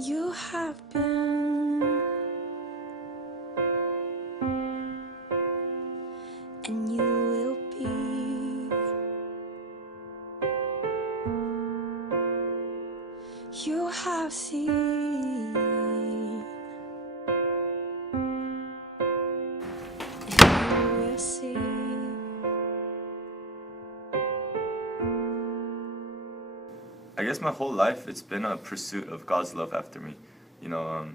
You have been, and you will be. You have seen, and you will see. I guess my whole life it's been a pursuit of God's love after me. You know,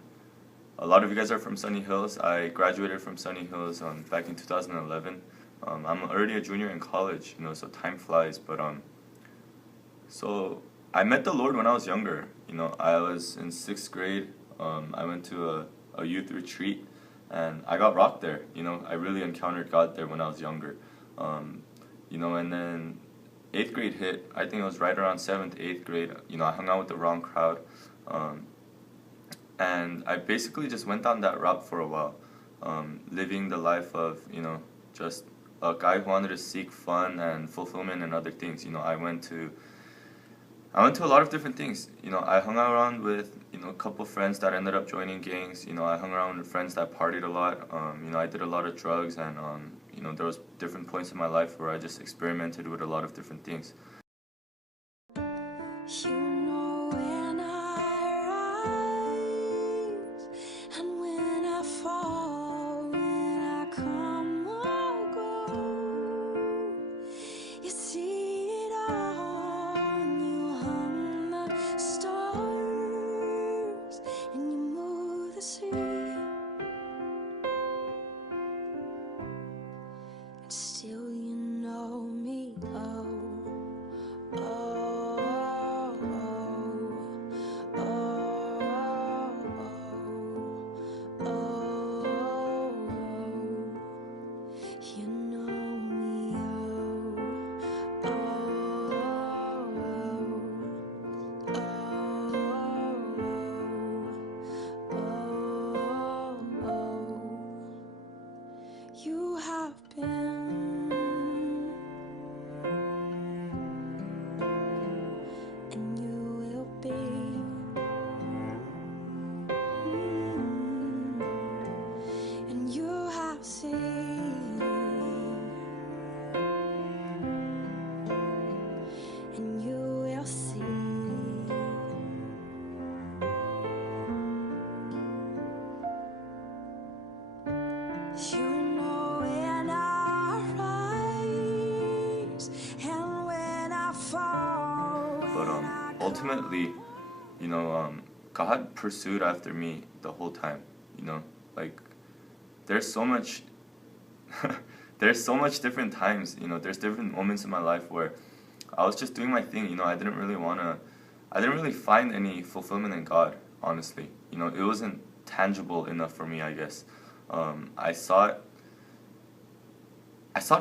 a lot of you guys are from Sunny Hills. I graduated from Sunny Hills back in 2011. I'm already a junior in college, you know, so time flies. But so I met the Lord when I was younger. You know, I was in 6th grade. I went to a youth retreat, and I got rocked there. You know, I really encountered God there when I was younger. You know, and then 8th grade hit. I think it was right around 7th, 8th grade. You know, I hung out with the wrong crowd. And I basically just went down that route for a while, living the life of, you know, just a guy who wanted to seek fun and fulfillment and other things. You know, I went to a lot of different things. You know, I hung around with, you know, a couple friends that ended up joining gangs. You know, I hung around with friends that partied a lot. You know, I did a lot of drugs, and you know, there was different points in my life where I just experimented with a lot of different things. You know when I rise and when I fall, when I come or go. You see it all, and you hum the stars, and you move the sea. And still you know me, oh, oh, oh, oh, oh, you know me, oh, oh, oh, you have been, and you will be. And you have seen, and you will see. You know when I rise and when I fall. But ultimately, you know, God pursued after me the whole time. You know, like there's so much, there's so much different times. You know, there's different moments in my life where I was just doing my thing. You know, I didn't really find any fulfillment in God. Honestly, you know, it wasn't tangible enough for me, I guess. I sought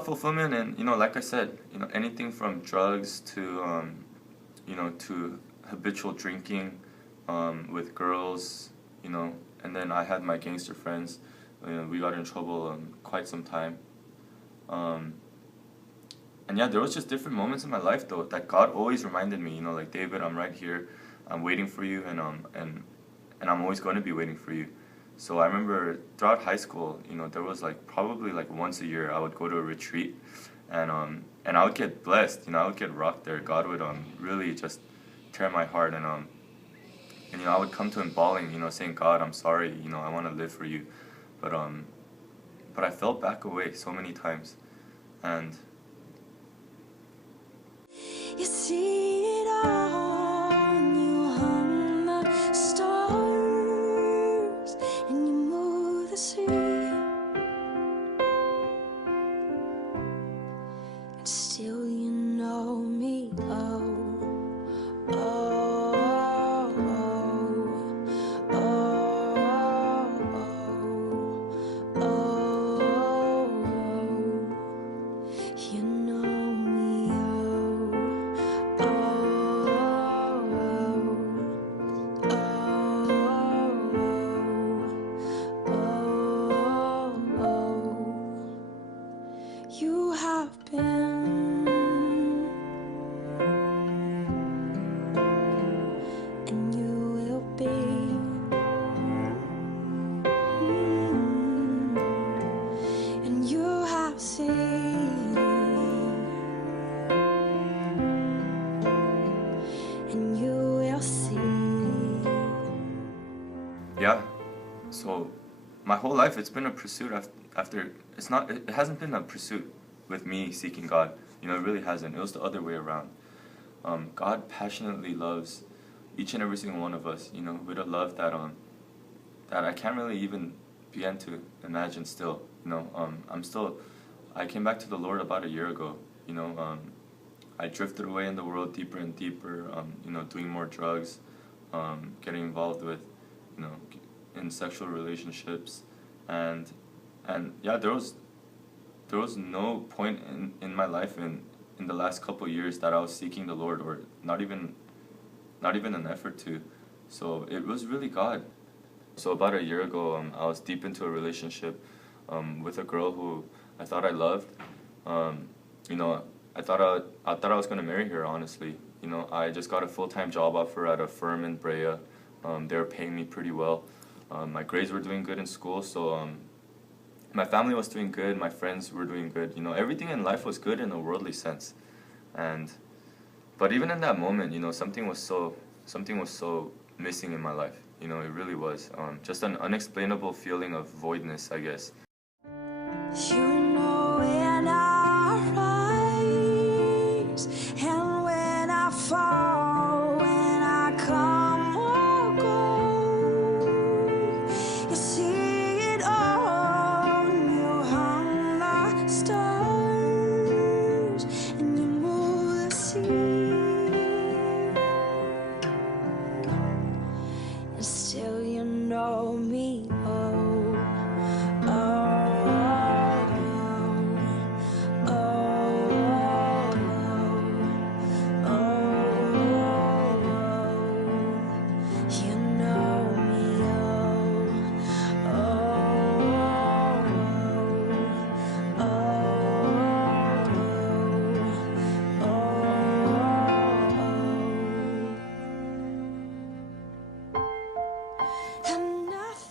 fulfillment in, you know, like I said, you know, anything from drugs to you know, to habitual drinking with girls, you know, and then I had my gangster friends. You know, we got in trouble quite some time. And yeah, there was just different moments in my life though that God always reminded me, you know, like, David, I'm right here, I'm waiting for you, and I'm always going to be waiting for you. So I remember throughout high school, you know, there was like probably like once a year I would go to a retreat, and I would get blessed, you know, I would get rocked there. God would really just tear my heart, and you know, I would come to him bawling, you know, saying, God, I'm sorry, you know, I want to live for you, but I fell back away so many times, and You see it all, and you hum the stars, and you move the sea. And still you know me, oh, oh, oh, oh, oh, you know me, oh, oh. So my whole life it's been a pursuit after it's not it hasn't been a pursuit with me seeking God. You know, it really hasn't. It was the other way around. God passionately loves each and every single one of us, you know, with a love that I can't really even begin to imagine still. You know, I came back to the Lord about a year ago. You know, I drifted away in the world deeper and deeper, you know, doing more drugs, getting involved with, you know, in sexual relationships, and yeah, there was no point in my life in the last couple years that I was seeking the Lord, or not even an effort to. So it was really God. So about a year ago, I was deep into a relationship with a girl who I thought I loved. You know, I thought I was gonna marry her. Honestly, you know, I just got a full-time job offer at a firm in Brea. They were paying me pretty well. My grades were doing good in school, so my family was doing good. My friends were doing good. You know, everything in life was good in a worldly sense. And but even in that moment, you know, something was so missing in my life. You know, it really was. Just an unexplainable feeling of voidness, I guess. You know when I rise and when I fall, when I come or go, you see it all. You hung the stars and you move the sea, and still you know me.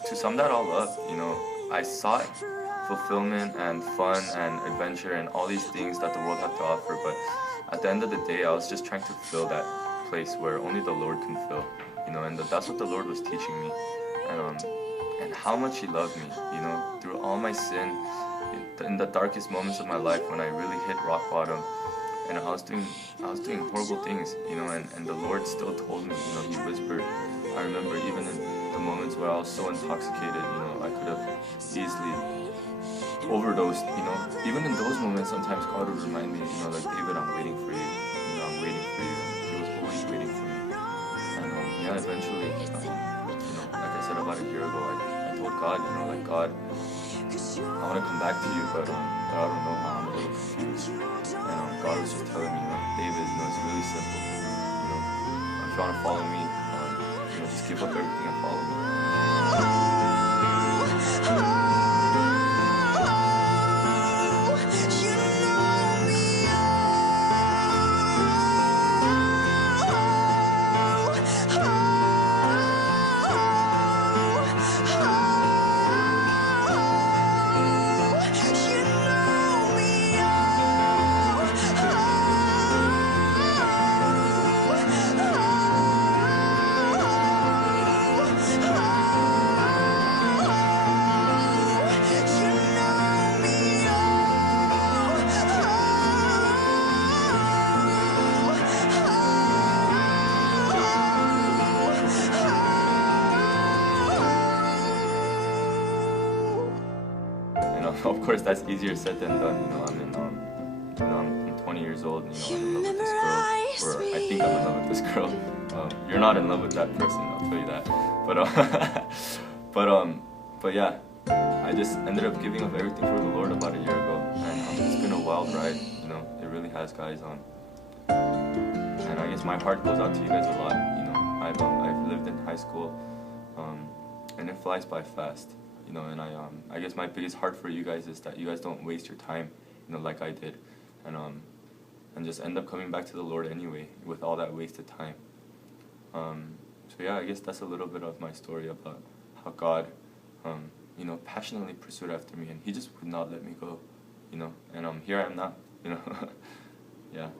To sum that all up, you know, I sought fulfillment and fun and adventure and all these things that the world had to offer, but at the end of the day, I was just trying to fill that place where only the Lord can fill, you know, and that's what the Lord was teaching me, and how much He loved me, you know, through all my sin, in the darkest moments of my life when I really hit rock bottom, and I was doing horrible things, you know, and the Lord still told me, you know, He whispered. I remember even in the moments where I was so intoxicated, you know, I could have easily overdosed, you know. Even in those moments, sometimes God would remind me, you know, like, David, I'm waiting for you. You know, I'm waiting for you. And He was always waiting for me. And yeah, eventually, you know, like I said about a year ago, I told God, you know, like, God, I want to come back to you, but I don't know how. I'm a little confused. And God was just telling me, you know, David, you know, it's really simple. You know, if you want to follow me, you know, just give up everything and follow me. Of course, that's easier said than done. You know, I'm 20 years old. And, you know, I'm in love with this girl, or I think I'm in love with this girl. You're not in love with that person, I'll tell you that. But yeah, I just ended up giving up everything for the Lord about a year ago, and it's been a wild ride. You know, it really has, guys. And I guess my heart goes out to you guys a lot. You know, I've lived in high school, and it flies by fast. You know, and I guess my biggest heart for you guys is that you guys don't waste your time, you know, like I did, and just end up coming back to the Lord anyway with all that wasted time. So yeah, I guess that's a little bit of my story about how God, you know, passionately pursued after me, and He just would not let me go, you know, and here I am now, you know. Yeah.